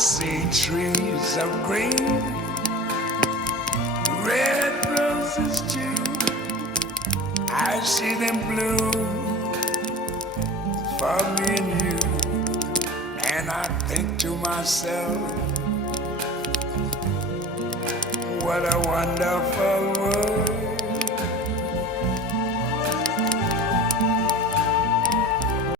see trees of green, red roses too. I see them bloom for me and you. And I think to myself, what a wonderful world.